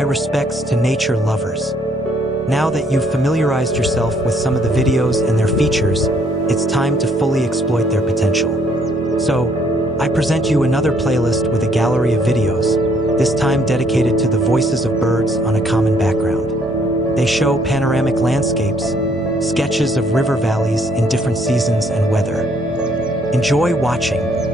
my respects to nature lovers. Now that you've familiarized yourself with some of the videos and their features, it's time to fully exploit their potential. So, I present you another playlist with a gallery of videos, this time dedicated to the voices of birds on a common background. They show panoramic landscapes, sketches of river valleys in different seasons and weather. Enjoy watching.